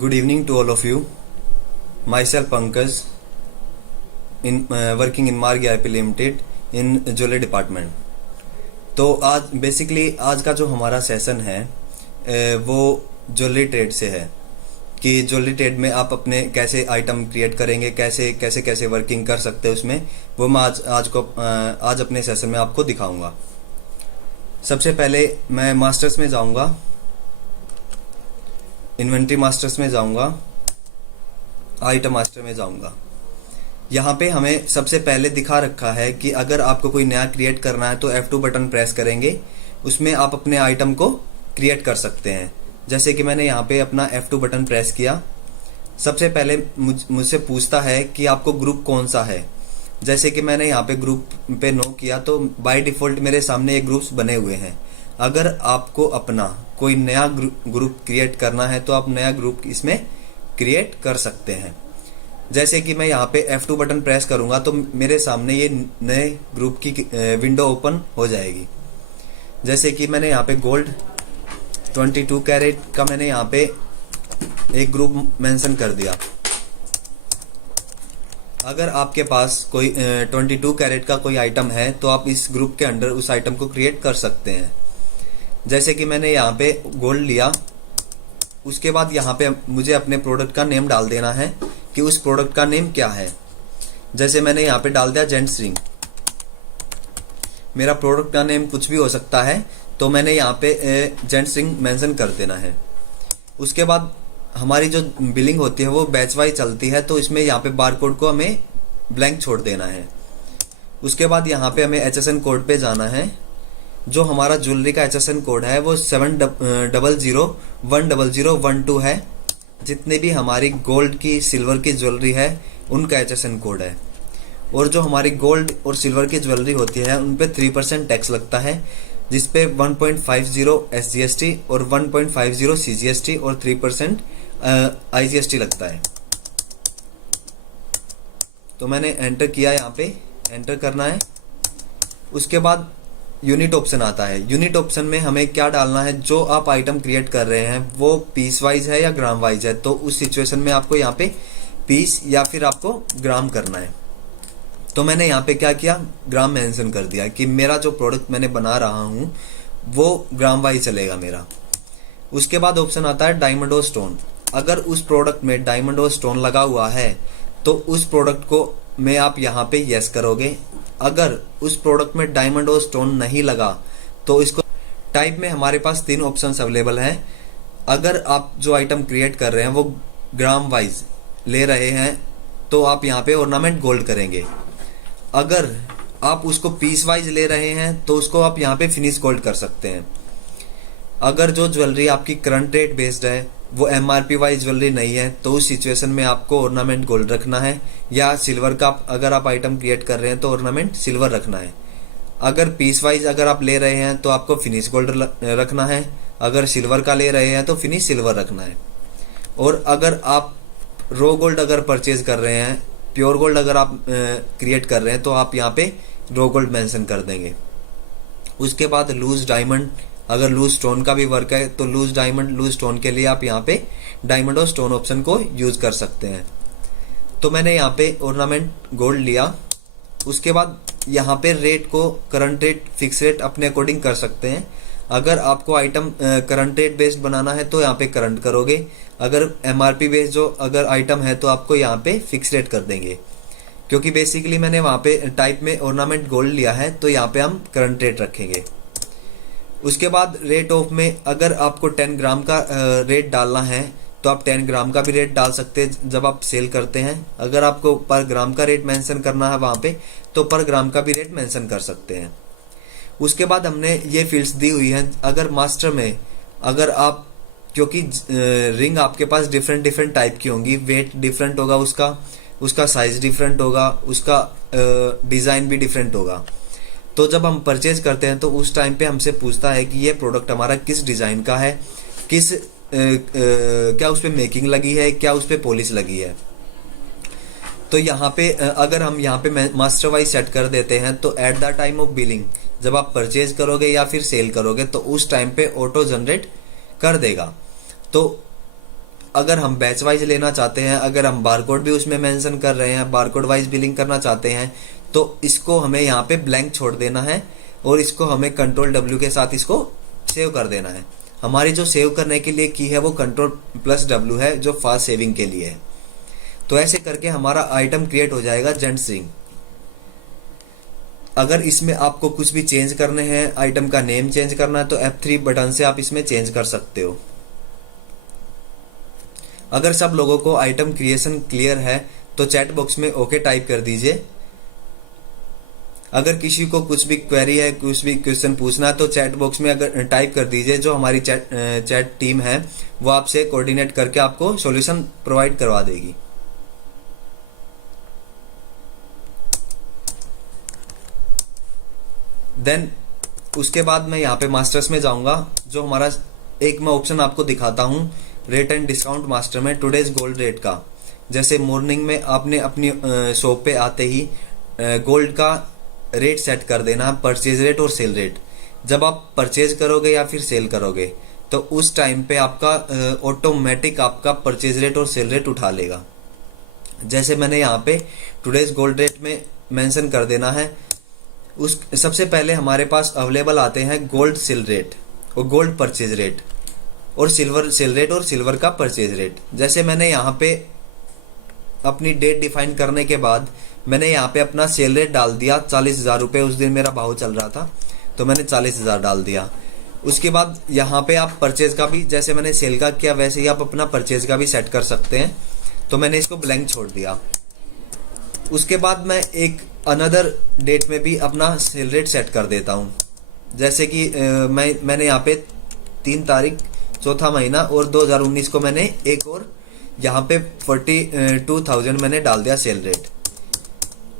Good evening to all of you. Myself Pankaj, working in Margi IP Limited in jewellery department. तो आज का जो हमारा session है वो ज्वेलरी ट्रेड से है कि ज्वेलरी ट्रेड में आप अपने कैसे आइटम क्रिएट करेंगे, कैसे वर्किंग कर सकते हैं उसमें, वो मैं आज अपने सेशन में आपको दिखाऊंगा। सबसे पहले मैं मास्टर्स में जाऊंगा, इन्वेंट्री मास्टर्स में जाऊंगा, आइटम मास्टर में जाऊंगा। यहाँ पे हमें सबसे पहले दिखा रखा है कि अगर आपको कोई नया क्रिएट करना है तो F2 बटन प्रेस करेंगे, उसमें आप अपने आइटम को क्रिएट कर सकते हैं। जैसे कि मैंने यहाँ पे अपना F2 बटन प्रेस किया। सबसे पहले मुझसे पूछता है कि आपको ग्रुप कौन सा है। जैसे कि मैंने यहाँ पे ग्रुप पे नो किया तो बाय डिफॉल्ट मेरे सामने ये ग्रुप्स बने हुए हैं। अगर आपको अपना कोई नया ग्रुप क्रिएट करना है तो आप नया ग्रुप इसमें क्रिएट कर सकते हैं। जैसे कि मैं यहाँ पे F2 बटन प्रेस करूंगा तो मेरे सामने ये नए ग्रुप की विंडो ओपन हो जाएगी। जैसे कि मैंने यहाँ पे गोल्ड 22 कैरेट का मैंने यहाँ पे एक ग्रुप मेंशन कर दिया। अगर आपके पास कोई 22 कैरेट का कोई आइटम है तो आप इस ग्रुप के अंडर उस आइटम को क्रिएट कर सकते हैं। जैसे कि मैंने यहाँ पे गोल्ड लिया, उसके बाद यहाँ पे मुझे अपने प्रोडक्ट का नेम डाल देना है कि उस प्रोडक्ट का नेम क्या है। जैसे मैंने यहाँ पे डाल दिया जेंट्स रिंग। मेरा प्रोडक्ट का नेम कुछ भी हो सकता है, तो मैंने यहाँ पे जेंट्स रिंग मेंशन कर देना है। उसके बाद हमारी जो बिलिंग होती है वो बैच वाइज चलती है, तो इसमें यहाँ पे बारकोड को हमें ब्लैंक छोड़ देना है। उसके बाद यहाँ पे हमें HSN कोड पे जाना है। जो हमारा ज्वेलरी का HSN कोड है वो 700100012 है। जितने भी हमारी गोल्ड की, सिल्वर की ज्वेलरी है उनका HSN कोड है। और जो हमारी गोल्ड और सिल्वर की ज्वेलरी होती है उन पे 3% टैक्स लगता है, जिसपे 1.50 SGST और 1.50 CGST और 3% IGST लगता है। तो मैंने एंटर किया, यहाँ पे एंटर करना है। उसके बाद यूनिट ऑप्शन आता है। यूनिट ऑप्शन में हमें क्या डालना है, जो आप आइटम क्रिएट कर रहे हैं वो पीस वाइज है या ग्राम वाइज है। तो उस सिचुएशन में आपको यहाँ पे पीस या फिर आपको ग्राम करना है। तो मैंने यहाँ पे क्या किया, ग्राम मेंशन कर दिया कि मेरा जो प्रोडक्ट मैंने बना रहा हूँ वो ग्राम वाइज चलेगा मेरा। उसके बाद ऑप्शन आता है डायमंड और स्टोन। अगर उस प्रोडक्ट में डायमंड और स्टोन लगा हुआ है तो उस प्रोडक्ट को में आप यहाँ पे यस करोगे। अगर उस प्रोडक्ट में डायमंड और स्टोन नहीं लगा तो इसको टाइप में हमारे पास 3 ऑप्शंस अवेलेबल हैं। अगर आप जो आइटम क्रिएट कर रहे हैं वो ग्राम वाइज ले रहे हैं तो आप यहाँ पे ऑर्नामेंट गोल्ड करेंगे। अगर आप उसको पीस वाइज ले रहे हैं तो उसको आप यहाँ पे फिनिश गोल्ड कर सकते हैं। अगर जो ज्वेलरी आपकी करंट रेट बेस्ड है वो MRP वाइज ज्वेलरी नहीं है तो उस सिचुएशन में आपको ऑर्नामेंट गोल्ड रखना है, या सिल्वर का अगर आप आइटम क्रिएट कर रहे हैं तो ऑर्नामेंट सिल्वर रखना है। अगर पीस वाइज अगर आप ले रहे हैं तो आपको फिनिश गोल्ड रखना है। अगर सिल्वर का ले रहे हैं तो फिनिश सिल्वर रखना है। और अगर आप रो गोल्ड अगर परचेज कर रहे हैं, प्योर गोल्ड अगर आप क्रिएट कर रहे हैं तो आप यहाँ पे रो गोल्ड मेंशन कर देंगे। उसके बाद लूज डायमंड, अगर लूज स्टोन का भी वर्क है तो लूज डायमंड, लूज स्टोन के लिए आप यहाँ पे डायमंड और स्टोन ऑप्शन को यूज कर सकते हैं। तो मैंने यहाँ पे ऑर्नामेंट गोल्ड लिया। उसके बाद यहाँ पे रेट को करंट रेट, फिक्स रेट अपने अकॉर्डिंग कर सकते हैं। अगर आपको आइटम करंट रेट बेस्ड बनाना है तो यहाँ पे करंट करोगे। अगर MRP बेस्ड जो अगर आइटम है तो आपको यहाँ पे फिक्स रेट कर देंगे। क्योंकि बेसिकली मैंने वहाँ पे टाइप में ऑर्नामेंट गोल्ड लिया है तो यहाँ पे हम करंट रेट रखेंगे। उसके बाद रेट ऑफ में अगर आपको 10 ग्राम का रेट डालना है तो आप 10 ग्राम का भी रेट डाल सकते हैं जब आप सेल करते हैं। अगर आपको पर ग्राम का रेट मेंशन करना है वहाँ पे तो पर ग्राम का भी रेट मेंशन कर सकते हैं। उसके बाद हमने ये फील्ड्स दी हुई हैं। अगर मास्टर में अगर आप, क्योंकि रिंग आपके पास डिफरेंट टाइप की होंगी, वेट डिफरेंट होगा, उसका साइज डिफरेंट होगा, उसका डिज़ाइन भी डिफरेंट होगा। तो जब हम परचेज करते हैं तो उस टाइम पे हमसे पूछता है कि ये प्रोडक्ट हमारा किस डिज़ाइन का है, क्या उस पर मेकिंग लगी है, क्या उस पर पॉलिश लगी है। तो यहाँ पे अगर हम यहाँ पे मास्टर वाइज सेट कर देते हैं तो at the time of billing जब आप परचेज करोगे या फिर सेल करोगे तो उस टाइम पे ऑटो जनरेट कर देगा। तो अगर हम बैच वाइज लेना चाहते हैं, अगर हम बारकोड भी उसमें मेंशन कर रहे हैं, बारकोड वाइज बिलिंग करना चाहते हैं, तो इसको हमें यहाँ पे ब्लैंक छोड़ देना है और इसको हमें कंट्रोल W के साथ इसको सेव कर देना है। हमारी जो सेव करने के लिए की है वो कंट्रोल+W है, जो फास्ट सेविंग के लिए है। तो ऐसे करके हमारा आइटम क्रिएट हो जाएगा जेंट्स रिंग। अगर इसमें आपको कुछ भी चेंज करने हैं, आइटम का नेम चेंज करना है, तो F3 बटन से आप इसमें चेंज कर सकते हो। अगर सब लोगों को आइटम क्रिएशन क्लियर है तो चैट बॉक्स में ओके टाइप कर दीजिए। अगर किसी को कुछ भी क्वेरी है, कुछ भी क्वेश्चन पूछना है, तो चैट बॉक्स में अगर टाइप कर दीजिए। जो हमारी चैट टीम है वो आपसे कोऑर्डिनेट करके आपको सॉल्यूशन प्रोवाइड करवा देगी। देन उसके बाद मैं यहाँ पे मास्टर्स में जाऊंगा। जो हमारा एक मैं ऑप्शन आपको दिखाता हूँ रेट एंड डिस्काउंट मास्टर में, टुडेज गोल्ड रेट का। जैसे मॉर्निंग में आपने अपनी शॉप पे आते ही गोल्ड का रेट सेट कर देना, परचेज रेट और सेल रेट। जब आप परचेज करोगे या फिर सेल करोगे तो उस टाइम पे आपका ऑटोमेटिक आपका परचेज रेट और सेल रेट उठा लेगा। जैसे मैंने यहाँ पे टुडेज गोल्ड रेट में मेंशन कर देना है। उस सबसे पहले हमारे पास अवेलेबल आते हैं गोल्ड सेल रेट और गोल्ड परचेज रेट और सिल्वर सेल रेट और सिल्वर का परचेज रेट। जैसे मैंने यहाँ पे अपनी डेट डिफाइन करने के बाद मैंने यहाँ पे अपना सेल रेट डाल दिया 40,000 रुपये। उस दिन मेरा भाव चल रहा था तो मैंने 40,000 डाल दिया। उसके बाद यहाँ पे आप परचेज का भी, जैसे मैंने सेल का किया वैसे ही आप अपना परचेज का भी सेट कर सकते हैं। तो मैंने इसको ब्लैंक छोड़ दिया। उसके बाद मैं एक अनदर डेट में भी अपना सेल रेट सेट कर देता हूँ। जैसे कि मैंने यहाँ पे 3 तारीख चौथा महीना और 2019 को मैंने एक और यहाँ पे 42,000 मैंने डाल दिया सेल रेट।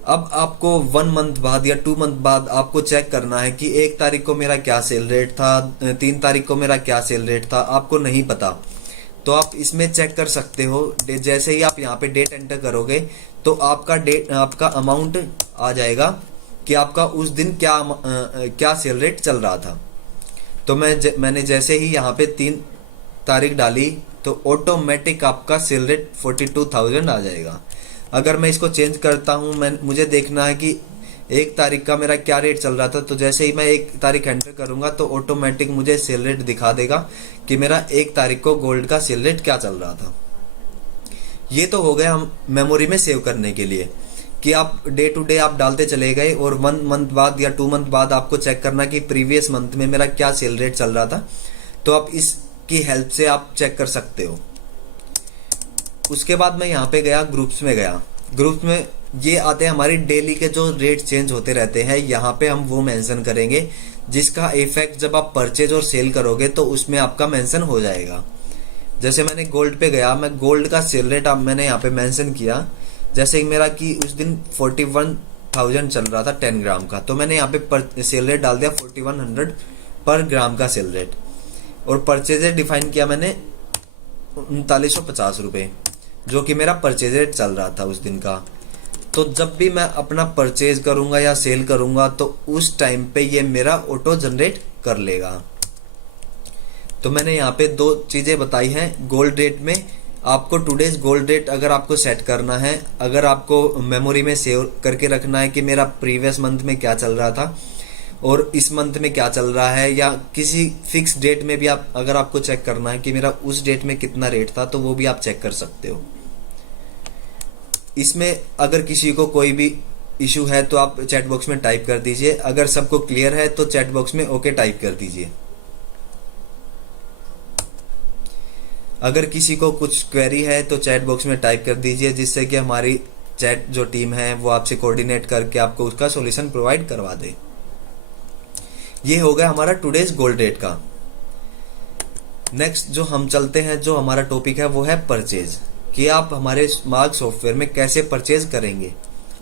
अब आपको 1 मंथ बाद या 2 मंथ बाद आपको चेक करना है कि 1 तारीख को मेरा क्या सेल रेट था, 3 तारीख को मेरा क्या सेल रेट था, आपको नहीं पता। तो आप इसमें चेक कर सकते हो। जैसे ही आप यहाँ पे डेट एंटर करोगे तो आपका अमाउंट आ जाएगा कि आपका उस दिन क्या सेल रेट चल रहा था। तो मैंने जैसे ही यहाँ पे 3 तारीख डाली तो ऑटोमेटिक आपका सेल रेट 42,000 आ जाएगा। अगर मैं इसको चेंज करता हूँ, मुझे देखना है कि 1 तारीख का मेरा क्या रेट चल रहा था, तो जैसे ही मैं 1 तारीख एंटर करूंगा तो ऑटोमेटिक मुझे सेल रेट दिखा देगा कि मेरा 1 तारीख को गोल्ड का सेल रेट क्या चल रहा था। ये तो हो गया हम मेमोरी में सेव करने के लिए कि आप डे टू डे आप डालते चले गए और 1 मंथ बाद या 2 मंथ बाद आपको चेक करना कि प्रीवियस मंथ में मेरा क्या सेल रेट चल रहा था। तो आप इसकी हेल्प से आप चेक कर सकते हो। उसके बाद मैं यहाँ पे गया, ग्रुप्स में गया। ग्रुप्स में ये आते हैं हमारी डेली के जो रेट चेंज होते रहते हैं। यहाँ पे हम वो मेंशन करेंगे जिसका इफेक्ट जब आप परचेज और सेल करोगे तो उसमें आपका मेंशन हो जाएगा। जैसे मैंने गोल्ड पे गया, मैं गोल्ड का सेल रेट मैंने यहाँ पे मेंशन किया। जैसे मेरा कि उस दिन 41,000 चल रहा था 10 ग्राम का, तो मैंने यहाँ पे सेल रेट डाल दिया 4100 पर ग्राम का सेल रेट। और परचेज रेट डिफाइन किया मैंने 3950 रुपये, जो कि मेरा परचेज रेट चल रहा था उस दिन का। तो जब भी मैं अपना परचेज करूंगा या सेल करूंगा तो उस टाइम पे ये मेरा ऑटो जनरेट कर लेगा। तो मैंने यहाँ पे 2 चीजें बताई हैं। गोल्ड रेट में आपको टुडेज गोल्ड रेट अगर आपको सेट करना है, अगर आपको मेमोरी में सेव करके रखना है कि मेरा प्रीवियस मंथ में क्या चल रहा था और इस मंथ में क्या चल रहा है, या किसी फिक्स डेट में भी अगर आपको चेक करना है कि मेरा उस डेट में कितना रेट था, तो वो भी आप चेक कर सकते हो। इसमें अगर किसी को कोई भी इशू है तो आप चैट बॉक्स में टाइप कर दीजिए। अगर सबको क्लियर है तो चैट बॉक्स में ओके टाइप कर दीजिए। अगर किसी को कुछ क्वेरी है तो चैट बॉक्स में टाइप कर दीजिए, जिससे कि हमारी चैट जो टीम है वो आपसे कोऑर्डिनेट करके आपको उसका सॉल्यूशन प्रोवाइड करवा दे। ये हो गया हमारा टुडेज गोल्ड रेट का। नेक्स्ट जो हम चलते हैं, जो हमारा टॉपिक है वो है परचेज, कि आप हमारे स्मार्ट सॉफ्टवेयर में कैसे परचेज करेंगे।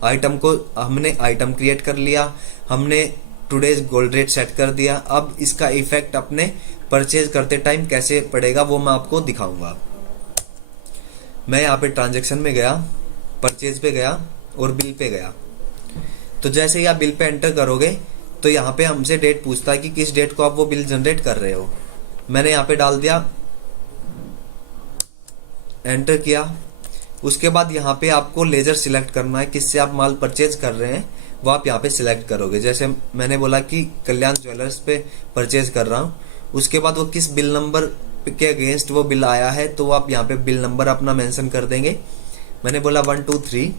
आइटम को हमने आइटम क्रिएट कर लिया, हमने टुडेज गोल्ड रेट सेट कर दिया। अब इसका इफेक्ट अपने परचेज करते टाइम कैसे पड़ेगा वो मैं आपको दिखाऊंगा। मैं यहाँ पे ट्रांजैक्शन में गया, परचेज पे गया और बिल पे गया। तो जैसे ही आप बिल पे एंटर करोगे तो यहाँ पे हमसे डेट पूछता है कि किस डेट को आप वो बिल जनरेट कर रहे हो। मैंने यहाँ पे डाल दिया एंटर किया। उसके बाद यहाँ पे आपको लेजर सिलेक्ट करना है, किससे आप माल परचेज कर रहे हैं वो आप यहाँ पे सिलेक्ट करोगे। जैसे मैंने बोला कि कल्याण ज्वेलर्स पे परचेज कर रहा हूँ। उसके बाद वो किस बिल नंबर के अगेंस्ट वो बिल आया है तो आप यहाँ पे बिल नंबर अपना मेंशन कर देंगे। मैंने बोला 123।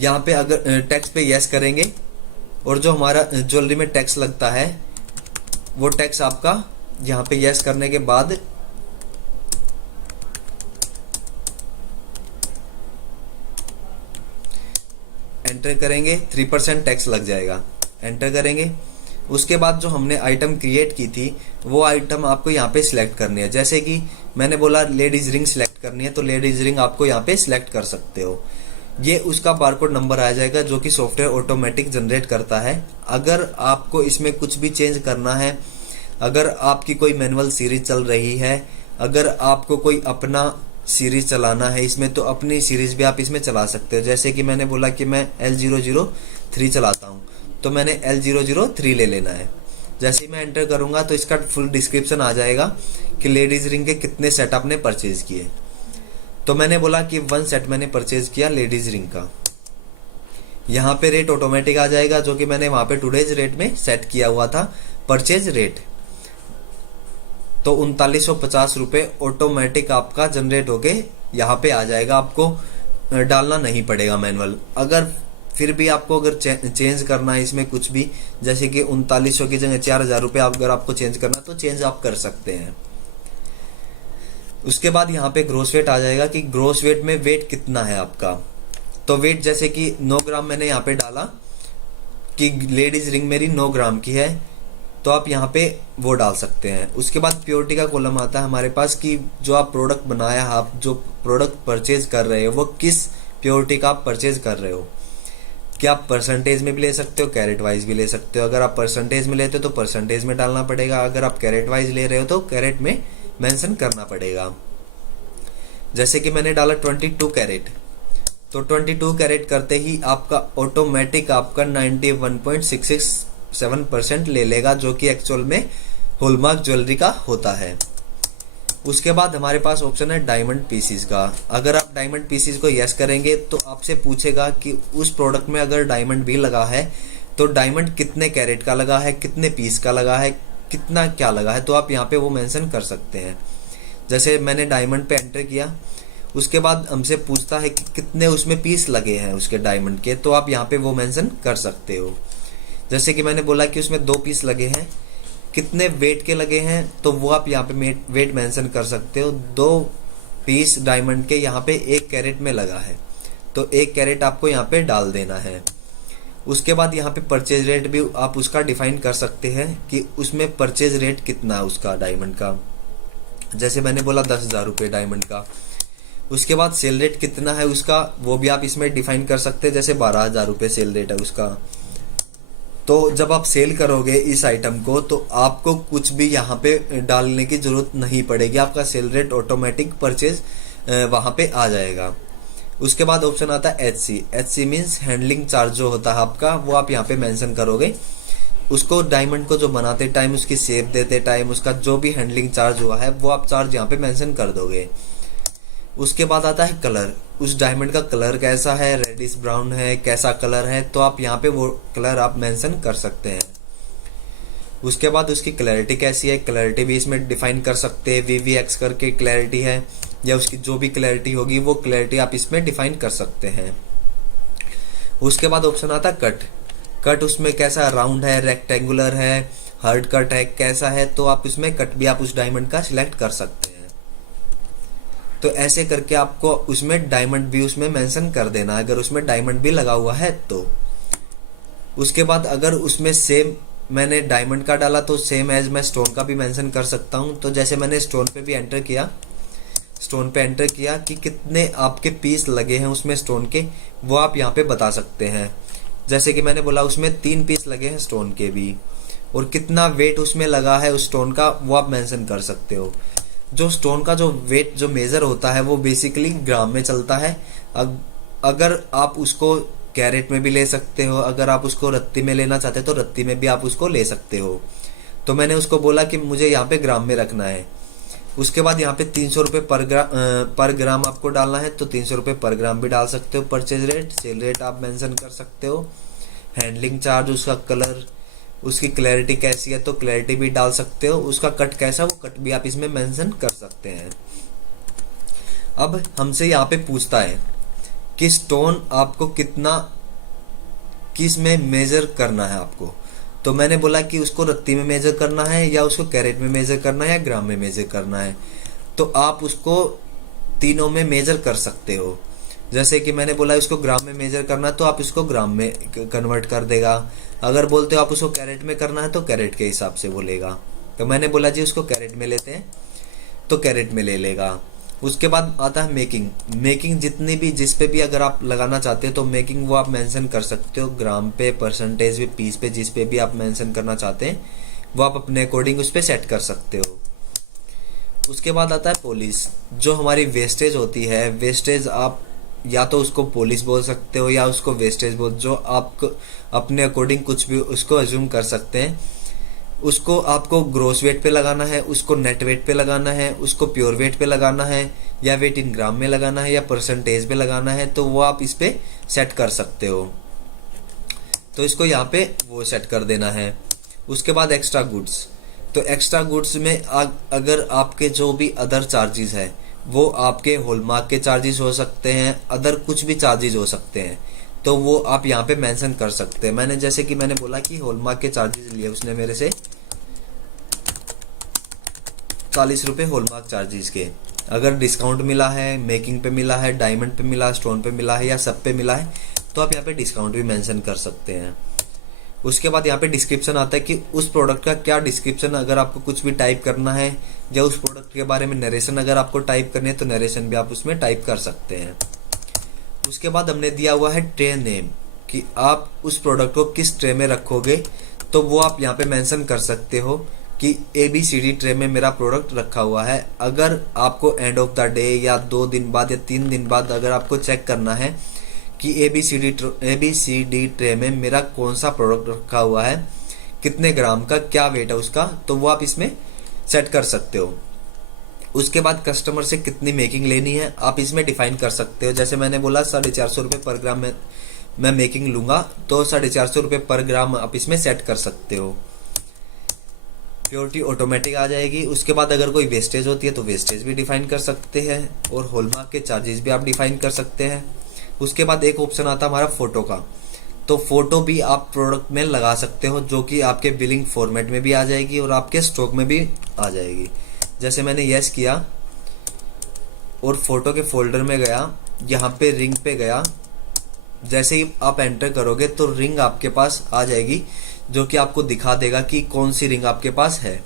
यहाँ पे अगर टैक्स पे यस करेंगे और जो हमारा ज्वेलरी में टैक्स लगता है वो टैक्स आपका यहाँ पे यस करने के बाद एंटर करेंगे, 3% टैक्स लग जाएगा। एंटर करेंगे। उसके बाद जो हमने आइटम क्रिएट की थी वो आइटम आपको यहाँ पे सिलेक्ट करनी है। जैसे कि मैंने बोला लेडीज रिंग सिलेक्ट करनी है तो लेडीज रिंग आपको यहाँ पे सिलेक्ट कर सकते हो। ये उसका बारकोड नंबर आ जाएगा जो कि सॉफ्टवेयर ऑटोमेटिक जनरेट करता है। अगर आपको इसमें कुछ भी चेंज करना है, अगर आपकी कोई मैनुअल सीरीज चल रही है, अगर आपको कोई अपना सीरीज चलाना है इसमें तो अपनी सीरीज भी आप इसमें चला सकते हो। जैसे कि मैंने बोला कि मैं L003 चलाता हूँ तो मैंने L003 ले लेना है। जैसे ही मैं एंटर करूंगा तो इसका फुल डिस्क्रिप्शन आ जाएगा कि लेडीज रिंग के कितने सेट आपने परचेज किए। तो मैंने बोला कि 1 सेट मैंने परचेज किया लेडीज रिंग का। यहाँ पे रेट ऑटोमेटिक आ जाएगा जो कि मैंने वहां पे टुडेज रेट में सेट किया हुआ था परचेज रेट। तो 3950 रुपये ऑटोमेटिक आपका जनरेट होके यहाँ पे आ जाएगा, आपको डालना नहीं पड़ेगा मैनुअल। अगर फिर भी आपको अगर चेंज करना है इसमें कुछ भी, जैसे कि 3900 की जगह 4000 रुपये अगर आपको चेंज करना तो चेंज आप कर सकते हैं। उसके बाद यहाँ पे ग्रोस वेट आ जाएगा कि ग्रोस वेट में वेट कितना है आपका। तो वेट जैसे कि 9 ग्राम मैंने यहाँ पे डाला कि लेडीज रिंग मेरी 9 ग्राम की है तो आप यहाँ पे वो डाल सकते हैं। उसके बाद प्योरिटी का कॉलम आता है हमारे पास कि जो आप प्रोडक्ट बनाया, आप जो प्रोडक्ट परचेज कर रहे हो वो किस प्योरिटी का आप परचेज कर रहे हो। क्या आप परसेंटेज में भी ले सकते हो, कैरेट वाइज भी ले सकते हो। अगर आप परसेंटेज में लेते हो तो परसेंटेज में डालना पड़ेगा, अगर आप कैरेट वाइज ले रहे हो तो कैरेट में मेंशन करना पड़ेगा। जैसे कि मैंने डाला 22 कैरेट, तो 22 कैरेट करते ही आपका ऑटोमेटिक आपका 91.667% ले लेगा जो कि एक्चुअल में हॉलमार्क ज्वेलरी का होता है। उसके बाद हमारे पास ऑप्शन है डायमंड पीसीज का। अगर आप डायमंड पीसीज को यस करेंगे तो आपसे पूछेगा कि उस प्रोडक्ट में अगर डायमंड भी लगा है तो डायमंड कितने कैरेट का लगा है, कितने पीस का लगा है, कितना क्या लगा है, तो आप यहाँ पे वो मेंशन कर सकते हैं। जैसे मैंने डायमंड पे एंटर किया, उसके बाद हमसे पूछता है कि कितने उसमें पीस लगे हैं उसके डायमंड के, तो आप यहाँ पे वो मेंशन कर सकते हो। जैसे कि मैंने बोला कि उसमें 2 पीस लगे हैं, कितने वेट के लगे हैं तो वो आप यहाँ पे वेट मेंशन कर सकते हो। 2 पीस डायमंड के यहाँ पे 1 कैरेट में लगा है तो 1 कैरेट आपको यहाँ पे डाल देना है। उसके बाद यहाँ पे परचेज रेट भी आप उसका डिफाइन कर सकते हैं कि उसमें परचेज रेट कितना है उसका डायमंड का। जैसे मैंने बोला 10,000 रुपये डायमंड का। उसके बाद सेल रेट कितना है उसका वो भी आप इसमें डिफाइन कर सकते हैं, जैसे 12,000 रुपये सेल रेट है उसका। तो जब आप सेल करोगे इस आइटम को तो आपको कुछ भी यहाँ पे डालने की जरूरत नहीं पड़ेगी, आपका सेल रेट ऑटोमेटिक परचेज वहाँ पे आ जाएगा। उसके बाद ऑप्शन आता है HC मीन्स हैंडलिंग चार्ज जो होता है आपका, वो आप यहाँ पे मेंशन करोगे। उसको डायमंड को जो बनाते टाइम, उसकी शेप देते टाइम, उसका जो भी हैंडलिंग चार्ज हुआ है वो आप चार्ज यहाँ पे मेंशन कर दोगे। उसके बाद आता है कलर, उस डायमंड का कलर कैसा है, रेडिश ब्राउन है, कैसा कलर है, तो आप यहाँ पे वो कलर आप मेंशन कर सकते हैं। उसके बाद उसकी क्लैरिटी कैसी है, क्लैरिटी भी इसमें डिफाइन कर सकते हैं। VVX करके क्लैरिटी है, या उसकी जो भी क्लैरिटी होगी वो क्लैरिटी आप इसमें डिफाइन कर सकते हैं। उसके बाद ऑप्शन आता है कट उसमें कैसा राउंड है, रेक्टेंगुलर है, हार्ड कट है, कैसा है, तो आप इसमें कट भी आप उस डायमंड का सिलेक्ट कर सकते हैं। तो ऐसे करके आपको उसमें डायमंड भी उसमें मेंशन कर देना अगर उसमें डायमंड भी लगा हुआ है तो। उसके बाद अगर उसमें सेम मैंने डायमंड का डाला तो सेम एज मैं स्टोन का भी मेंशन कर सकता हूं। तो जैसे मैंने स्टोन पे भी एंटर किया, स्टोन पे एंटर किया कि कितने आपके पीस लगे हैं उसमें स्टोन के, वो आप यहाँ पे बता सकते हैं। जैसे कि मैंने बोला उसमें 3 पीस लगे हैं स्टोन के भी, और कितना वेट उसमें लगा है उस स्टोन का वो आप मेंशन कर सकते हो। जो स्टोन का जो वेट जो मेजर होता है वो बेसिकली ग्राम में चलता है। अगर आप उसको कैरेट में भी ले सकते हो, अगर आप उसको रत्ती में लेना चाहते हो तो रत्ती में भी आप उसको ले सकते हो। तो मैंने उसको बोला कि मुझे यहाँ पे ग्राम में रखना है, उसके बाद यहाँ पे 300 रुपये पर ग्राम आपको डालना है, तो 300 रुपये पर ग्राम भी डाल सकते हो। परचेज रेट, सेल रेट आप मेंशन कर सकते हो। हैंडलिंग चार्ज, उसका कलर, उसकी क्लैरिटी कैसी है तो क्लैरिटी भी डाल सकते हो। उसका कट कैसा, वो कट भी आप इसमें मेंशन कर सकते हैं। अब हमसे यहाँ पे पूछता है कि स्टोन आपको कितना, किस में मेजर करना है आपको। तो मैंने बोला कि उसको रत्ती में मेजर करना है, या उसको कैरेट में मेजर करना है, या ग्राम में मेजर करना है। तो आप उसको तीनों में मेजर कर सकते हो। जैसे कि मैंने बोला उसको ग्राम में मेजर करना है, तो आप इसको ग्राम में कन्वर्ट कर देगा। अगर बोलते हो आप उसको कैरेट में करना है तो कैरेट के हिसाब से बोलेगा। तो मैंने बोला जी उसको कैरेट में लेते हैं, तो कैरेट में ले लेगा। उसके बाद आता है मेकिंग। मेकिंग जितनी भी, जिस पे भी अगर आप लगाना चाहते हो तो मेकिंग वो आप मेंशन कर सकते हो, ग्राम पे, परसेंटेज पे, पीस पे, जिस पे भी आप मेंशन करना चाहते हैं वो आप अपने अकॉर्डिंग उस पर सेट कर सकते हो। उसके बाद आता है पॉलिश। जो हमारी वेस्टेज होती है, वेस्टेज आप या तो उसको पॉलिश बोल सकते हो या उसको वेस्टेज बोल, जो आप अपने अकॉर्डिंग कुछ भी उसको अज्यूम कर सकते हैं। उसको आपको ग्रोस वेट पे लगाना है, उसको नेट वेट पे लगाना है, उसको प्योर वेट पे लगाना है, या वेट इन ग्राम में लगाना है, या परसेंटेज पे लगाना है, तो वो आप इस पे सेट कर सकते हो। तो इसको यहाँ पे वो सेट कर देना है। उसके बाद एक्स्ट्रा गुड्स। तो एक्स्ट्रा गुड्स में अगर आपके जो भी अदर चार्जेस है वो आपके हॉलमार्क के चार्जेस हो सकते हैं, अदर कुछ भी चार्जेस हो सकते हैं, तो वो आप यहाँ पे मेंशन कर सकते हैं। मैंने जैसे कि मैंने बोला कि हॉलमार्क के चार्जेस लिए उसने मेरे से 40 रुपये हॉलमार्क चार्जेस के। अगर डिस्काउंट मिला है, मेकिंग पे मिला है, डायमंड पे मिला, स्टोन पे मिला है, या सब पे मिला है, तो आप यहाँ पे डिस्काउंट भी मेंशन कर सकते हैं। उसके बाद यहाँ पे डिस्क्रिप्शन आता है कि उस प्रोडक्ट का क्या डिस्क्रिप्शन, अगर आपको कुछ भी टाइप करना है या उस प्रोडक्ट के बारे में नरेशन अगर आपको टाइप करनी है तो नरेशन भी आप उसमें टाइप कर सकते हैं। उसके बाद हमने दिया हुआ है ट्रे नेम, कि आप उस प्रोडक्ट को किस ट्रे में रखोगे, तो वो आप यहाँ पे मेंशन कर सकते हो कि ABCD ट्रे में मेरा प्रोडक्ट रखा हुआ है। अगर आपको एंड ऑफ द डे या 2 दिन बाद या 3 दिन बाद अगर आपको चेक करना है कि ABCD ट्रे में मेरा कौन सा प्रोडक्ट रखा हुआ है, कितने ग्राम का, क्या वेट है उसका, तो वो आप इसमें सेट कर सकते हो। उसके बाद कस्टमर से कितनी मेकिंग लेनी है आप इसमें डिफाइन कर सकते हो। जैसे मैंने बोला 450 रुपये पर ग्राम में मैं मेकिंग लूंगा, तो 450 रुपये पर ग्राम आप इसमें सेट कर सकते हो। प्योरिटी ऑटोमेटिक आ जाएगी। उसके बाद अगर कोई वेस्टेज होती है तो वेस्टेज भी डिफाइन कर सकते हैं, और हॉलमार्क के चार्जेस भी आप डिफाइन कर सकते हैं। उसके बाद एक ऑप्शन आता है हमारा फोटो का, तो फोटो भी आप प्रोडक्ट में लगा सकते हो, जो कि आपके बिलिंग फॉर्मेट में भी आ जाएगी और आपके स्टॉक में भी आ जाएगी। जैसे मैंने यस किया और फोटो के फोल्डर में गया, यहाँ पे रिंग पे गया, जैसे ही आप एंटर करोगे तो रिंग आपके पास आ जाएगी, जो कि आपको दिखा देगा कि कौन सी रिंग आपके पास है।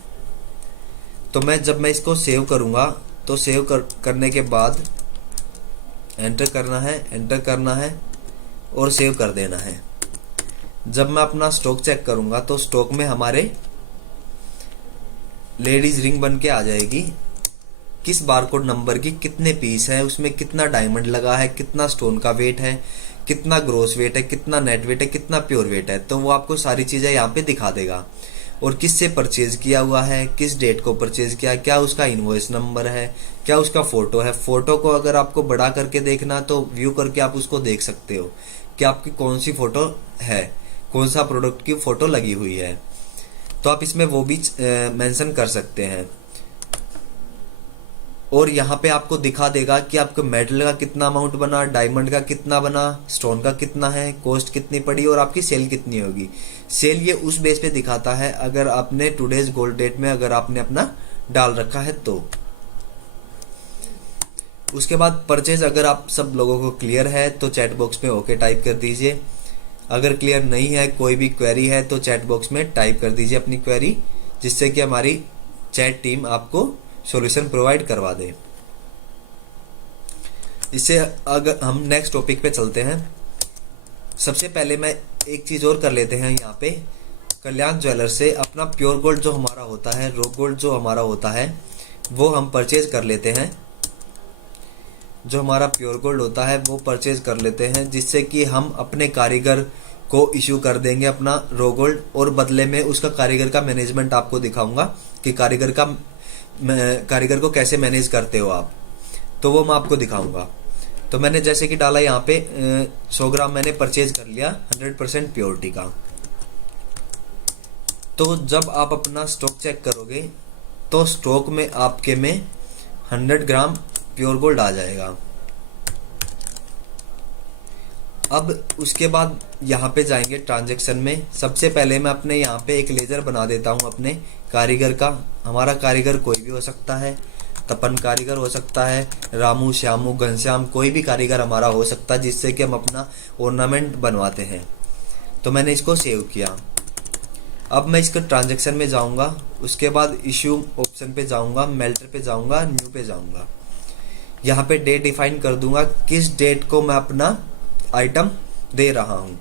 तो जब मैं इसको सेव करूंगा तो सेव करने के बाद एंटर करना है और सेव कर देना है। जब मैं अपना स्टॉक चेक करूंगा तो स्टॉक में हमारे लेडीज रिंग बन के आ जाएगी, किस बारकोड नंबर की, कितने पीस है, उसमें कितना डायमंड लगा है, कितना स्टोन का वेट है, कितना ग्रोस वेट है, कितना नेट वेट है, कितना प्योर वेट है, तो वो आपको सारी चीजें यहाँ पे दिखा देगा। और किससे परचेज किया हुआ है, किस डेट को परचेज किया, क्या उसका इनवॉइस नंबर है, क्या उसका फोटो है। फोटो को अगर आपको बड़ा करके देखना तो व्यू करके आप उसको देख सकते हो कि आपकी कौन सी फोटो है, कौन सा प्रोडक्ट की फोटो लगी हुई है, तो आप इसमें वो भी मेंशन कर सकते हैं। और यहाँ पे आपको दिखा देगा कि आपको मेडल का कितना अमाउंट बना, डायमंड का कितना बना, स्टोन का कितना है, कॉस्ट कितनी पड़ी और आपकी सेल कितनी होगी। सेल ये उस बेस पे दिखाता है अगर आपने टुडेज गोल्ड डेट में अगर आपने अपना डाल रखा है तो। उसके बाद परचेज, अगर आप सब लोगों को क्लियर है तो चैट बॉक्स में ओके टाइप कर दीजिए। अगर क्लियर नहीं है, कोई भी क्वेरी है तो चैट बॉक्स में टाइप कर दीजिए अपनी क्वेरी, जिससे कि हमारी चैट टीम आपको सॉल्यूशन प्रोवाइड करवा दे। इससे अगर हम नेक्स्ट टॉपिक पे चलते हैं, सबसे पहले मैं एक चीज और कर लेते हैं। यहाँ पे कल्याण ज्वेलर से अपना प्योर गोल्ड जो हमारा होता है, रो गोल्ड जो हमारा होता है, वो हम परचेज कर लेते हैं। जो हमारा प्योर गोल्ड होता है वो परचेज कर लेते हैं, जिससे कि हम अपने कारीगर को इश्यू कर देंगे अपना रो गोल्ड, और बदले में उसका कारीगर का मैनेजमेंट आपको दिखाऊंगा कि कारीगर का कारीगर को कैसे मैनेज करते हो आप, तो वो मैं आपको दिखाऊंगा। तो मैंने जैसे कि डाला यहाँ पे 100 ग्राम मैंने परचेज कर लिया 100% प्योरिटी का। तो जब आप अपना स्टॉक चेक करोगे तो स्टॉक में आपके में 100 ग्राम प्योर गोल्ड आ जाएगा। अब उसके बाद यहाँ पे जाएंगे ट्रांजैक्शन में। सबसे पहले मैं अपने यहाँ पे एक लेजर बना देता हूँ अपने कारीगर का। हमारा कारीगर कोई भी हो सकता है, तपन कारीगर हो सकता है, रामू, श्यामू, घनश्याम, कोई भी कारीगर हमारा हो सकता है जिससे कि हम अपना ऑर्नामेंट बनवाते हैं। तो मैंने इसको सेव किया। अब मैं इसके ट्रांजैक्शन में जाऊंगा, उसके बाद इश्यू ऑप्शन पे जाऊंगा, मेल्टर पे जाऊंगा, न्यू पे जाऊंगा। यहाँ पे डेट डिफाइन कर दूंगा किस डेट को मैं अपना आइटम दे रहा हूँ।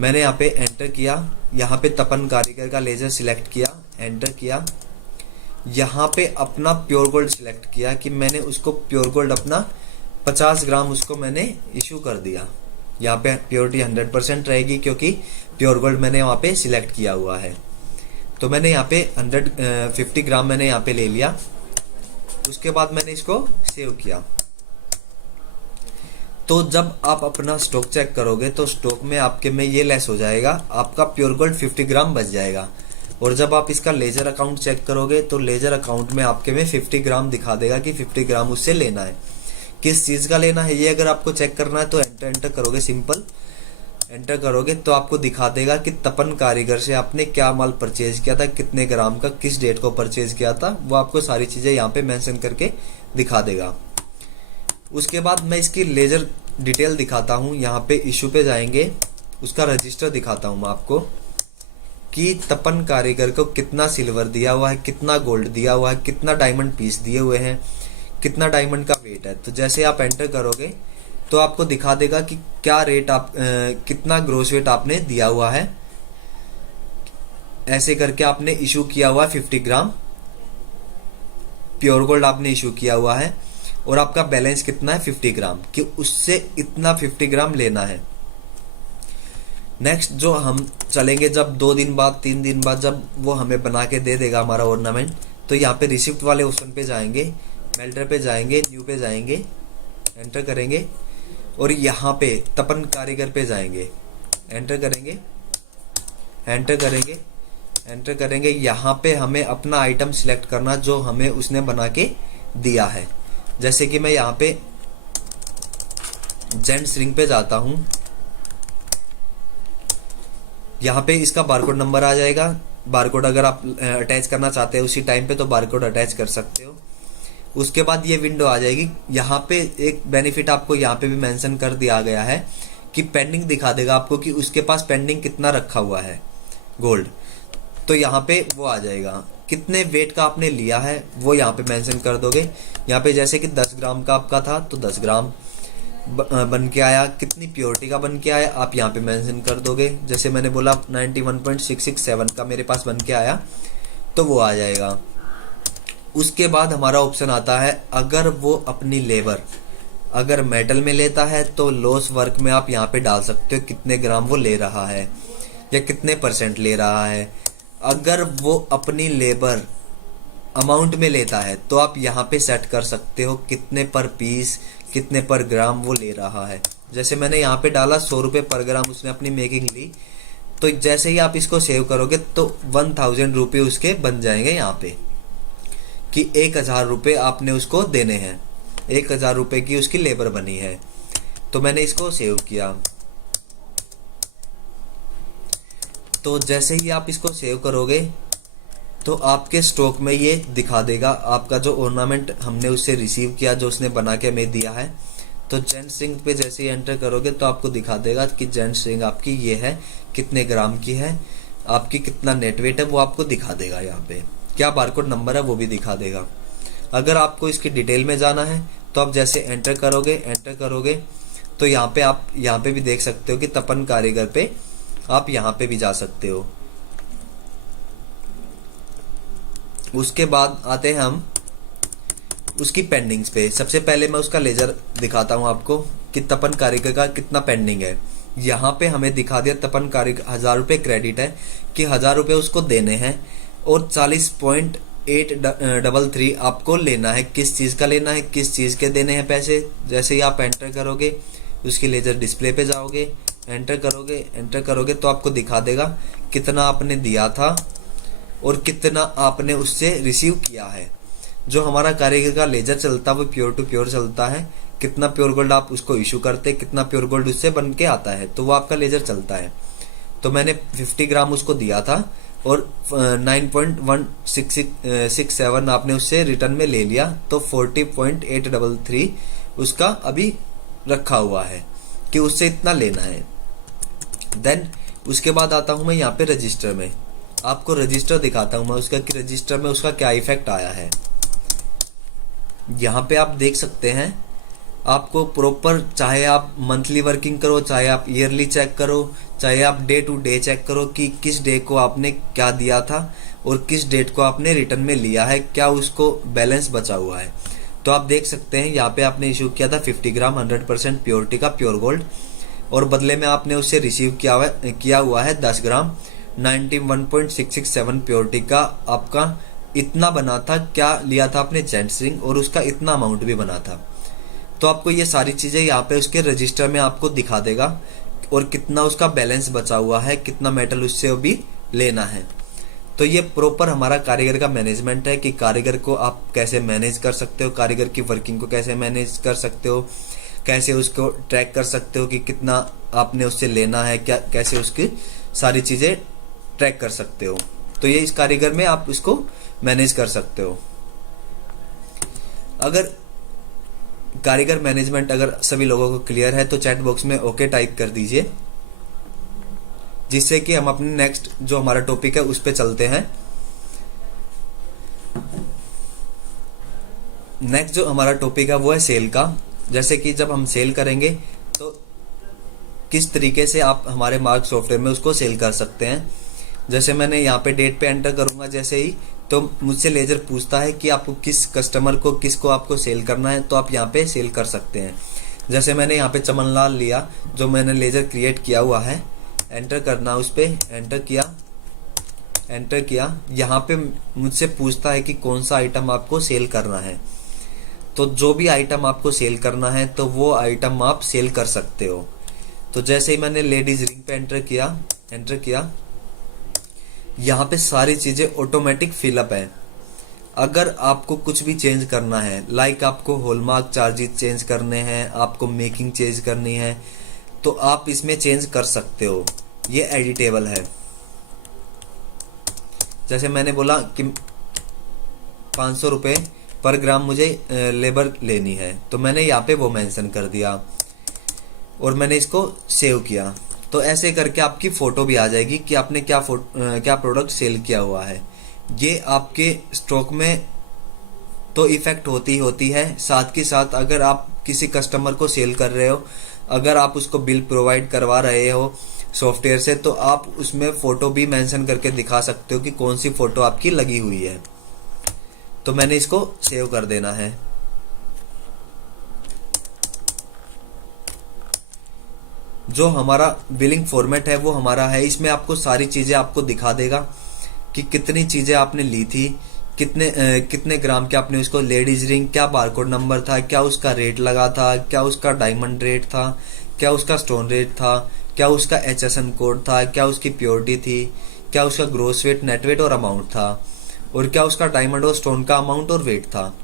मैंने यहाँ पे एंटर किया, यहाँ पे तपन कारीगर का लेजर सिलेक्ट किया, एंटर किया। यहाँ पे अपना प्योर गोल्ड सिलेक्ट किया कि मैंने उसको प्योर गोल्ड अपना 50 ग्राम उसको मैंने इशू कर दिया। यहाँ पे प्योरिटी 100% रहेगी क्योंकि प्योर गोल्ड मैंने वहाँ पे सिलेक्ट किया हुआ है। तो मैंने यहाँ पे 150 ग्राम मैंने यहाँ पे ले लिया। उसके बाद मैंने इसको सेव किया। तो जब आप अपना स्टॉक चेक करोगे तो स्टॉक में आपके में ये लेस हो जाएगा, आपका प्योर गोल्ड 50 ग्राम बच जाएगा। और जब आप इसका लेजर अकाउंट चेक करोगे तो लेजर अकाउंट में आपके में 50 ग्राम दिखा देगा कि 50 ग्राम उससे लेना है। किस चीज़ का लेना है ये अगर आपको चेक करना है तो एंटर करोगे, सिंपल एंटर करोगे तो आपको दिखा देगा कि तपन कारीगर से आपने क्या माल परचेज किया था, कितने ग्राम का, किस डेट को परचेज किया था, वो आपको सारी चीज़ें यहाँ पे मेंशन करके दिखा देगा। उसके बाद मैं इसकी लेजर डिटेल दिखाता हूँ। यहाँ पे इशू पे जाएंगे, उसका रजिस्टर दिखाता हूँ मैं आपको कि तपन कारीगर को कितना सिल्वर दिया हुआ है, कितना गोल्ड दिया हुआ है, कितना डायमंड पीस दिए हुए हैं, कितना डायमंड का वेट है। तो जैसे आप एंटर करोगे तो आपको दिखा देगा कि क्या रेट आप कितना ग्रोस वेट आपने दिया हुआ है। ऐसे करके आपने इशू किया हुआ है 50 ग्राम प्योर गोल्ड आपने इशू किया हुआ है और आपका बैलेंस कितना है 50 ग्राम, कि उससे इतना 50 ग्राम लेना है। नेक्स्ट जो हम चलेंगे जब 2 दिन बाद 3 दिन बाद जब वो हमें बना के दे देगा हमारा ऑर्नामेंट, तो यहाँ पे रिसिप्ट वाले ऑप्शन पे जाएंगे, मेल्टर पे जाएंगे, न्यू पे जाएंगे, एंटर करेंगे और यहाँ पे तपन कारीगर पे जाएंगे, एंटर करेंगे, एंटर करेंगे, एंटर करेंगे। यहाँ पे हमें अपना आइटम सिलेक्ट करना जो हमें उसने बना के दिया है। जैसे कि मैं यहाँ पे जेंट्स रिंग पे जाता हूँ, यहाँ पे इसका बारकोड नंबर आ जाएगा। बारकोड अगर आप अटैच करना चाहते हैं उसी टाइम पे तो बारकोड अटैच कर सकते हो। उसके बाद ये विंडो आ जाएगी। यहाँ पे एक बेनिफिट आपको यहाँ पे भी मेंशन कर दिया गया है कि पेंडिंग दिखा देगा आपको कि उसके पास पेंडिंग कितना रखा हुआ है गोल्ड। तो यहाँ पे वो आ जाएगा, कितने वेट का आपने लिया है वो यहाँ पे मेंशन कर दोगे। यहाँ पे जैसे कि 10 ग्राम का आपका था तो 10 ग्राम बन के आया, कितनी प्योरिटी का बन के आया आप यहाँ पे मेंशन कर दोगे। जैसे मैंने बोला 91.667 का मेरे पास बन के आया तो वो आ जाएगा। उसके बाद हमारा ऑप्शन आता है, अगर वो अपनी लेबर अगर मेटल में लेता है तो लॉस वर्क में आप यहाँ पे डाल सकते हो कितने ग्राम वो ले रहा है या कितने % ले रहा है। अगर वो अपनी लेबर अमाउंट में लेता है तो आप यहाँ पे सेट कर सकते हो कितने पर पीस, कितने पर ग्राम वो ले रहा है। जैसे मैंने यहाँ पे डाला 100 रुपये पर ग्राम उसने अपनी मेकिंग ली, तो जैसे ही आप इसको सेव करोगे तो 1000 रुपये उसके बन जाएंगे यहाँ पे कि 1000 रुपये आपने उसको देने हैं, 1000 रुपये की उसकी लेबर बनी है। तो मैंने इसको सेव किया। तो जैसे ही आप इसको सेव करोगे तो आपके स्टॉक में ये दिखा देगा आपका जो ऑर्नामेंट हमने उससे रिसीव किया, जो उसने बना के हमें दिया है। तो जेंट्स रिंग पे जैसे ही एंटर करोगे तो आपको दिखा देगा कि जेंट्स रिंग आपकी ये है, कितने ग्राम की है, आपकी कितना नेट वेट है वो आपको दिखा देगा। यहाँ पे क्या बारकोड नंबर है वो भी दिखा देगा। अगर आपको इसकी डिटेल में जाना है तो आप जैसे एंटर करोगे तो यहाँ पे आप यहाँ पे भी देख सकते हो कि तपन कारीगर पे आप यहाँ पे भी जा सकते हो। उसके बाद आते हैं हम उसकी पेंडिंग्स पे। सबसे पहले मैं उसका लेजर दिखाता हूँ आपको कि तपन कारीगर का कितना पेंडिंग है। यहाँ पे हमें दिखा दिया तपन कारीगर 1000 रुपये क्रेडिट है कि 1000 रुपये उसको देने हैं और 833 आपको लेना है। किस चीज़ का लेना है, किस चीज़ के देने हैं पैसे। जैसे ही आप एंटर करोगे उसकी लेजर डिस्प्ले पे जाओगे, एंटर करोगे तो आपको दिखा देगा कितना आपने दिया था और कितना आपने उससे रिसीव किया है। जो हमारा कारीगर का लेजर चलता है वो प्योर टू प्योर चलता है। कितना प्योर गोल्ड आप उसको इशू करते, कितना प्योर गोल्ड उससे बन के आता है, तो वो आपका लेजर चलता है। तो मैंने 50 ग्राम उसको दिया था और 9.1667 आपने उससे रिटर्न में ले लिया, तो 40.833 उसका अभी रखा हुआ है कि उससे इतना लेना है। देन उसके बाद आता हूं मैं यहाँ पे रजिस्टर में, आपको रजिस्टर दिखाता हूं मैं उसका कि रजिस्टर में उसका क्या इफेक्ट आया है। यहाँ पे आप देख सकते हैं, आपको प्रॉपर, चाहे आप मंथली वर्किंग करो, चाहे आप ईयरली चेक करो, चाहे आप डे टू डे चेक करो कि किस डे को आपने क्या दिया था और किस डेट को आपने रिटर्न में लिया है, क्या उसको बैलेंस बचा हुआ है। तो आप देख सकते हैं यहाँ पे आपने इशू किया था 50 ग्राम 100% प्योरिटी का प्योर गोल्ड, और बदले में आपने उससे रिसीव किया हुआ है 10 ग्राम 91.667 प्योरिटी का। आपका इतना बना था, क्या लिया था आपने जेंट्स रिंग, और उसका इतना अमाउंट भी बना था। तो आपको ये सारी चीजें यहाँ पे उसके रजिस्टर में आपको दिखा देगा और कितना उसका बैलेंस बचा हुआ है, कितना मेटल उससे भी लेना है। तो ये प्रॉपर हमारा कारीगर का मैनेजमेंट है कि कारीगर को आप कैसे मैनेज कर सकते हो, कारीगर की वर्किंग को कैसे मैनेज कर सकते हो, कैसे उसको ट्रैक कर सकते हो कि कितना आपने उससे लेना है, क्या कैसे उसकी सारी चीजें ट्रैक कर सकते हो। तो ये इस कारीगर में आप इसको मैनेज कर सकते हो। अगर कारीगर मैनेजमेंट अगर सभी लोगों को क्लियर है तो चैट बॉक्स में ओके टाइप कर दीजिए, जिससे कि हम अपने नेक्स्ट जो हमारा टॉपिक है उस पे चलते हैं। नेक्स्ट जो हमारा टॉपिक है वो है सेल का। जैसे कि जब हम सेल करेंगे तो किस तरीके से आप हमारे मार्क सॉफ्टवेयर में उसको सेल कर सकते हैं। जैसे मैंने यहाँ पे डेट पे एंटर करूंगा जैसे ही, तो मुझसे लेजर पूछता है कि आपको किस कस्टमर को, किसको आपको सेल करना है, तो आप यहाँ पे सेल कर सकते हैं। जैसे मैंने यहाँ पे चमनलाल लिया, जो मैंने लेजर क्रिएट किया हुआ है, एंटर करना, उस पर एंटर किया। यहाँ पे मुझसे पूछता है कि कौन सा आइटम आपको सेल करना है। तो जो भी आइटम आपको सेल करना है तो वो आइटम आप सेल कर सकते हो। तो जैसे ही मैंने लेडीज रिंग पे एंटर किया, यहाँ पे सारी चीजें ऑटोमेटिक फिलअप है। अगर आपको कुछ भी चेंज करना है, लाइक आपको हॉलमार्क चार्जेस चेंज करने हैं, आपको मेकिंग चेंज करनी है, तो आप इसमें चेंज कर सकते हो। ये एडिटेबल है। जैसे मैंने बोला कि 500 रुपये पर ग्राम मुझे लेबर लेनी है, तो मैंने यहाँ पे वो मेंशन कर दिया और मैंने इसको सेव किया। तो ऐसे करके आपकी फोटो भी आ जाएगी कि आपने क्या प्रोडक्ट सेल किया हुआ है। ये आपके स्टॉक में तो इफेक्ट होती है। साथ के साथ अगर आप किसी कस्टमर को सेल कर रहे हो, अगर आप उसको बिल प्रोवाइड करवा रहे हो सॉफ्टवेयर से, तो आप उसमें फोटो भी मेंशन करके दिखा सकते हो कि कौन सी फोटो आपकी लगी हुई है। तो मैंने इसको सेव कर देना है। जो हमारा बिलिंग फॉर्मेट है वो हमारा है, इसमें आपको सारी चीजें आपको दिखा देगा कि कितनी चीजें आपने ली थी, कितने ग्राम के आपने उसको, लेडीज रिंग क्या बारकोड नंबर था, क्या उसका रेट लगा था, क्या उसका डायमंड रेट था, क्या उसका स्टोन रेट था, क्या उसका HSN कोड था, क्या उसकी प्योरिटी थी, क्या उसका ग्रोस वेट, नेट वेट और अमाउंट था, और क्या उसका डायमंड और स्टोन का अमाउंट और वेट था।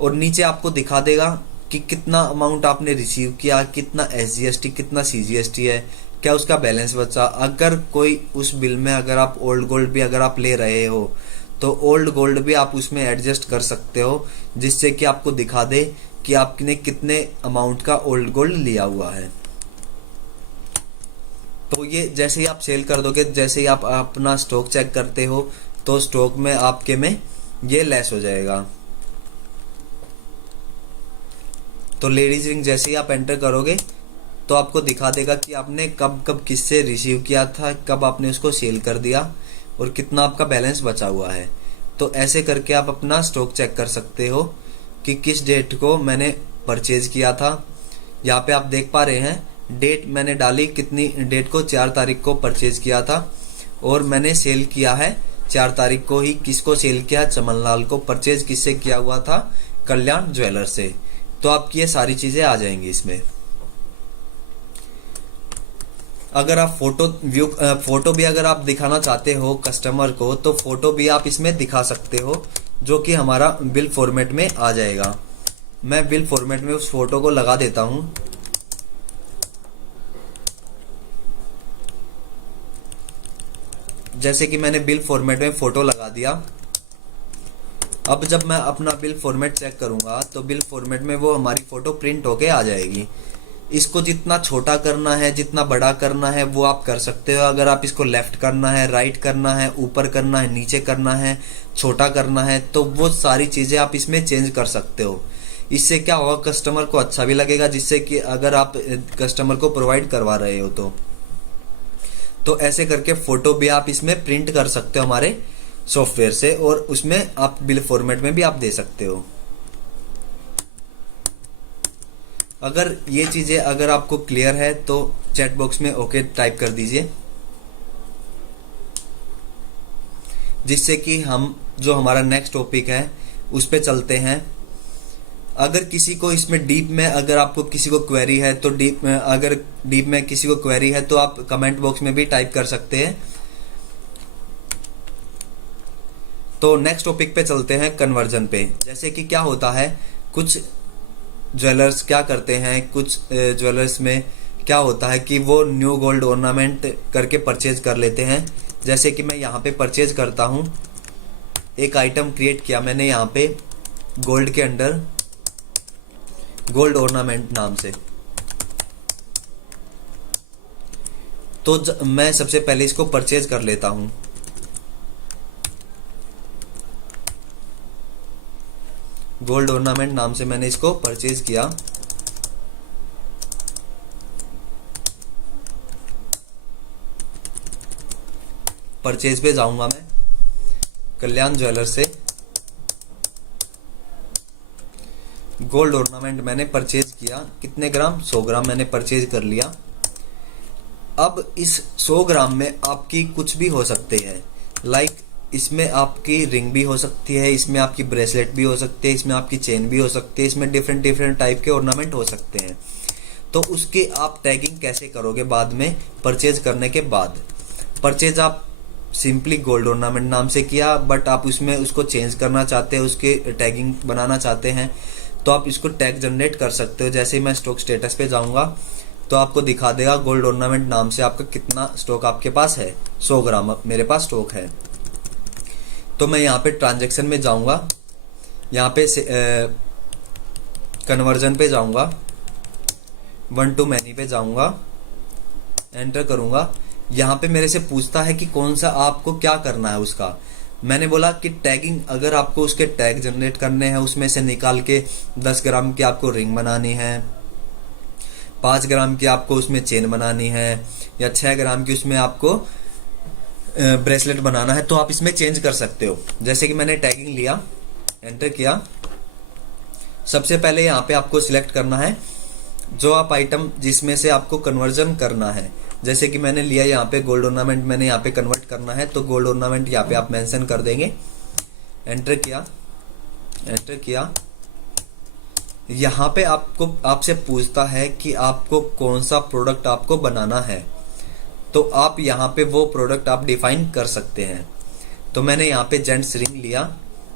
और नीचे आपको दिखा देगा कि कितना अमाउंट आपने रिसीव किया, कितना SGST, कितना CGST है, क्या उसका बैलेंस बचा। अगर कोई उस बिल में अगर आप ओल्ड गोल्ड भी अगर आप ले रहे हो तो ओल्ड गोल्ड भी आप उसमें एडजस्ट कर सकते हो, जिससे कि आपको दिखा दे कि आपने कितने अमाउंट का ओल्ड गोल्ड लिया हुआ है। तो ये जैसे ही आप सेल कर दोगे, जैसे ही आप अपना स्टॉक चेक करते हो, तो स्टॉक में आपके में ये लेस हो जाएगा। तो लेडीज रिंग जैसे ही आप एंटर करोगे तो आपको दिखा देगा कि आपने कब कब किससे रिसीव किया था, कब आपने उसको सेल कर दिया और कितना आपका बैलेंस बचा हुआ है। तो ऐसे करके आप अपना स्टॉक चेक कर सकते हो कि किस डेट को मैंने परचेज किया था। यहाँ पे आप देख पा रहे हैं डेट मैंने डाली, कितनी डेट को, 4 तारीख को परचेज किया था और मैंने सेल किया है 4 तारीख को ही किसको सेल किया? चमनलाल को। परचेज किससे किया हुआ था? कल्याण ज्वेलर से। तो आपकी ये सारी चीजें आ जाएंगी इसमें। अगर आप फोटो भी अगर आप दिखाना चाहते हो कस्टमर को, तो फोटो भी आप इसमें दिखा सकते हो, जो कि हमारा बिल फॉर्मेट में आ जाएगा। मैं बिल फॉर्मेट में उस फोटो को लगा देता हूं। जैसे कि मैंने बिल फॉर्मेट में फोटो लगा दिया। अब जब मैं अपना बिल फॉर्मेट चेक करूंगा तो बिल फॉर्मेट में वो हमारी फोटो प्रिंट होके आ जाएगी। इसको जितना छोटा करना है, जितना बड़ा करना है, वो आप कर सकते हो। अगर आप इसको लेफ्ट करना है, राइट करना है, ऊपर करना है, नीचे करना है, छोटा करना है, तो वो सारी चीजें आप इसमें चेंज कर सकते हो। इससे क्या होगा, कस्टमर को अच्छा भी लगेगा, जिससे कि अगर आप कस्टमर को प्रोवाइड करवा रहे हो तो ऐसे करके फोटो भी आप इसमें प्रिंट कर सकते हो हमारे सॉफ्टवेयर से, और उसमें आप बिल फॉर्मेट में भी आप दे सकते हो। अगर ये चीजें अगर आपको क्लियर है तो चैट बॉक्स में ओके टाइप कर दीजिए, जिससे कि हम जो हमारा नेक्स्ट टॉपिक है उस पे चलते हैं। अगर किसी को इसमें डीप में अगर आपको किसी को क्वेरी है तो अगर डीप में किसी को क्वेरी है तो आप कमेंट बॉक्स में भी टाइप कर सकते हैं। तो नेक्स्ट टॉपिक पे चलते हैं, कन्वर्जन पे। जैसे कि क्या होता है, कुछ ज्वेलर्स क्या करते हैं, कुछ ज्वेलर्स में क्या होता है कि वो न्यू गोल्ड ऑर्नामेंट करके परचेज कर लेते हैं। जैसे कि मैं यहाँ पे परचेज करता हूँ, एक आइटम क्रिएट किया मैंने यहाँ पे गोल्ड के अंडर, गोल्ड ऑर्नामेंट नाम से। तो मैं सबसे पहले इसको परचेज कर लेता हूं। गोल्ड ऑर्नामेंट नाम से मैंने इसको परचेज किया। परचेज पे जाऊंगा मैं कल्याण ज्वेलर से। गोल्ड ऑर्नामेंट मैंने परचेज किया, कितने ग्राम? 100 ग्राम मैंने परचेज कर लिया। अब इस 100 ग्राम में आपकी कुछ भी हो सकते हैं, लाइक इसमें आपकी रिंग भी हो सकती है, इसमें आपकी ब्रेसलेट भी हो सकती है, इसमें आपकी चेन भी हो सकती है, इसमें डिफरेंट टाइप के ऑर्नामेंट हो सकते हैं। तो उसके आप टैगिंग कैसे करोगे बाद में? परचेज करने के बाद परचेज आप सिंपली गोल्ड ऑर्नामेंट नाम से किया, बट आप उसमें उसको चेंज करना चाहते हैं, उसके टैगिंग बनाना चाहते हैं, तो आप इसको टैग जनरेट कर सकते हो। जैसे मैं स्टॉक स्टेटस पे जाऊंगा तो आपको दिखा देगा गोल्ड ऑर्नामेंट नाम से आपका कितना स्टॉक आपके पास है। 100 ग्राम मेरे पास स्टॉक है। तो मैं यहाँ पे ट्रांजैक्शन में जाऊंगा, यहाँ पे कन्वर्जन पे जाऊंगा, 1 to many पे जाऊंगा, एंटर करूंगा। यहाँ पे मेरे से पूछता है कि कौन सा आपको क्या करना है उसका। मैंने बोला कि टैगिंग, अगर आपको उसके टैग जनरेट करने हैं, उसमें से निकाल के 10 ग्राम की आपको रिंग बनानी है, 5 ग्राम की आपको उसमें चेन बनानी है, या 6 ग्राम की उसमें आपको ब्रेसलेट बनाना है, तो आप इसमें चेंज कर सकते हो। जैसे कि मैंने टैगिंग लिया, एंटर किया। सबसे पहले यहाँ पे आपको सिलेक्ट करना है जो आप आइटम जिसमें से आपको कन्वर्जन करना है। जैसे कि मैंने लिया यहाँ पे गोल्ड ऑर्नामेंट, मैंने यहाँ पे कन्वर्ट करना है, तो गोल्ड ऑर्नामेंट यहाँ पे आप मेंशन कर देंगे। एंटर किया, एंटर किया। यहाँ पे आपसे पूछता है कि आपको कौन सा प्रोडक्ट आपको बनाना है, तो आप यहाँ पे वो प्रोडक्ट आप डिफाइन कर सकते हैं। तो मैंने यहाँ पे जेंट्स रिंग लिया।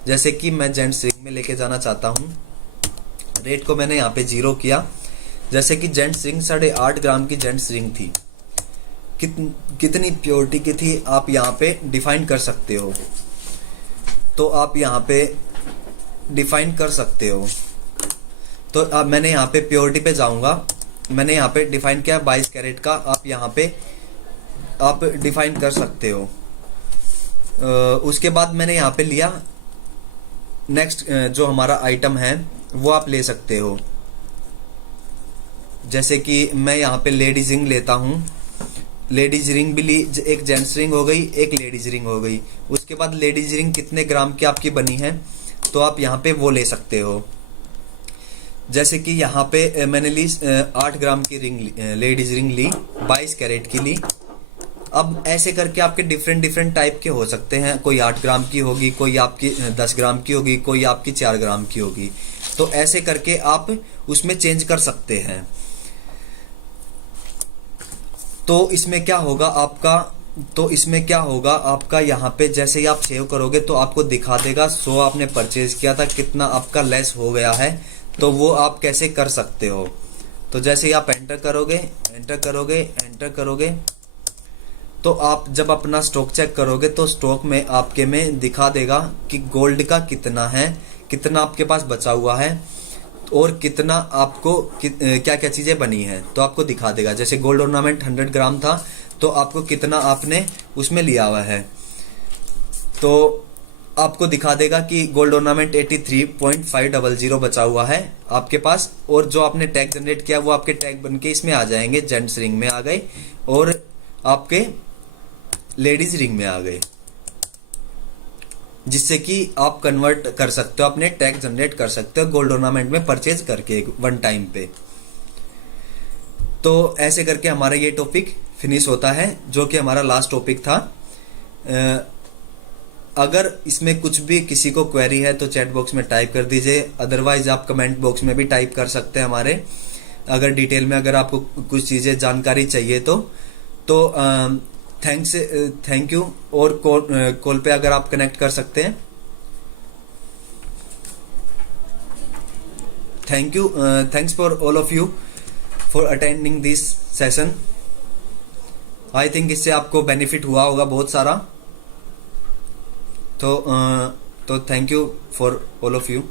जैसे कि मैं जेंट्स रिंग में लेके जाना चाहता हूँ, रेट को मैंने यहाँ पे 0 किया। जैसे कि जेंट्स रिंग 8.5 ग्राम की जेंट्स रिंग थी, कितनी प्योरिटी की थी आप यहाँ पे डिफाइन कर सकते हो। तो आप यहाँ पे डिफाइन कर सकते हो। तो अब मैंने यहाँ पे प्योरिटी पे जाऊंगा, मैंने यहाँ पे डिफाइन किया 22 कैरेट का। आप यहाँ पे आप डिफाइन कर सकते हो। उसके बाद मैंने यहाँ पे लिया नेक्स्ट, जो हमारा आइटम है वो आप ले सकते हो। जैसे कि मैं यहाँ पे लेडीज रिंग लेता हूँ, लेडीज रिंग भी ली, एक जेंट्स रिंग हो गई, एक लेडीज रिंग हो गई। उसके बाद लेडीज रिंग कितने ग्राम की आपकी बनी है, तो आप यहाँ पे वो ले सकते हो। जैसे कि यहाँ पे मैंने ली 8 ग्राम की रिंग, लेडीज रिंग ली, 22 कैरेट की ली। अब ऐसे करके आपके डिफरेंट डिफरेंट टाइप के हो सकते हैं, कोई 8 ग्राम की होगी, कोई आपकी 10 ग्राम की होगी, कोई आपकी 4 ग्राम की होगी। तो ऐसे करके आप उसमें चेंज कर सकते हैं। तो इसमें क्या होगा आपका यहाँ पे जैसे ही आप सेव करोगे तो आपको दिखा देगा सो आपने परचेज किया था कितना आपका लेस हो गया है। तो वो आप कैसे कर सकते हो, तो जैसे ही आप एंटर करोगे तो आप जब अपना स्टॉक चेक करोगे तो स्टॉक में आपके में दिखा देगा कि गोल्ड का कितना है, कितना आपके पास बचा हुआ है और कितना आपको क्या क्या चीजें बनी हैं, तो आपको दिखा देगा। जैसे गोल्ड ऑर्नामेंट 100 ग्राम था तो आपको कितना आपने उसमें लिया हुआ है, तो आपको दिखा देगा कि गोल्ड ऑर्नामेंट 83.500 बचा हुआ है आपके पास। और जो आपने टैग जनरेट किया वो आपके टैग बन के इसमें आ जाएंगे, जेंट्स रिंग में आ गए और आपके लेडीज रिंग में आ गए, जिससे कि आप कन्वर्ट कर सकते हो, अपने टैग जनरेट कर सकते हो गोल्ड ऑर्नामेंट में परचेज करके वन टाइम पे। तो ऐसे करके हमारा ये टॉपिक फिनिश होता है, जो कि हमारा लास्ट टॉपिक था। अगर इसमें कुछ भी किसी को क्वेरी है तो चैट बॉक्स में टाइप कर दीजिए, अदरवाइज आप कमेंट बॉक्स में भी टाइप कर सकते हैं हमारे। अगर डिटेल में अगर आपको कुछ चीज़ें जानकारी चाहिए तो थैंक यू। और कॉल पे अगर आप कनेक्ट कर सकते हैं, thank you. Thanks for all of you for attending this session. I think इससे आपको बेनिफिट हुआ होगा बहुत सारा। तो thank you for all of you.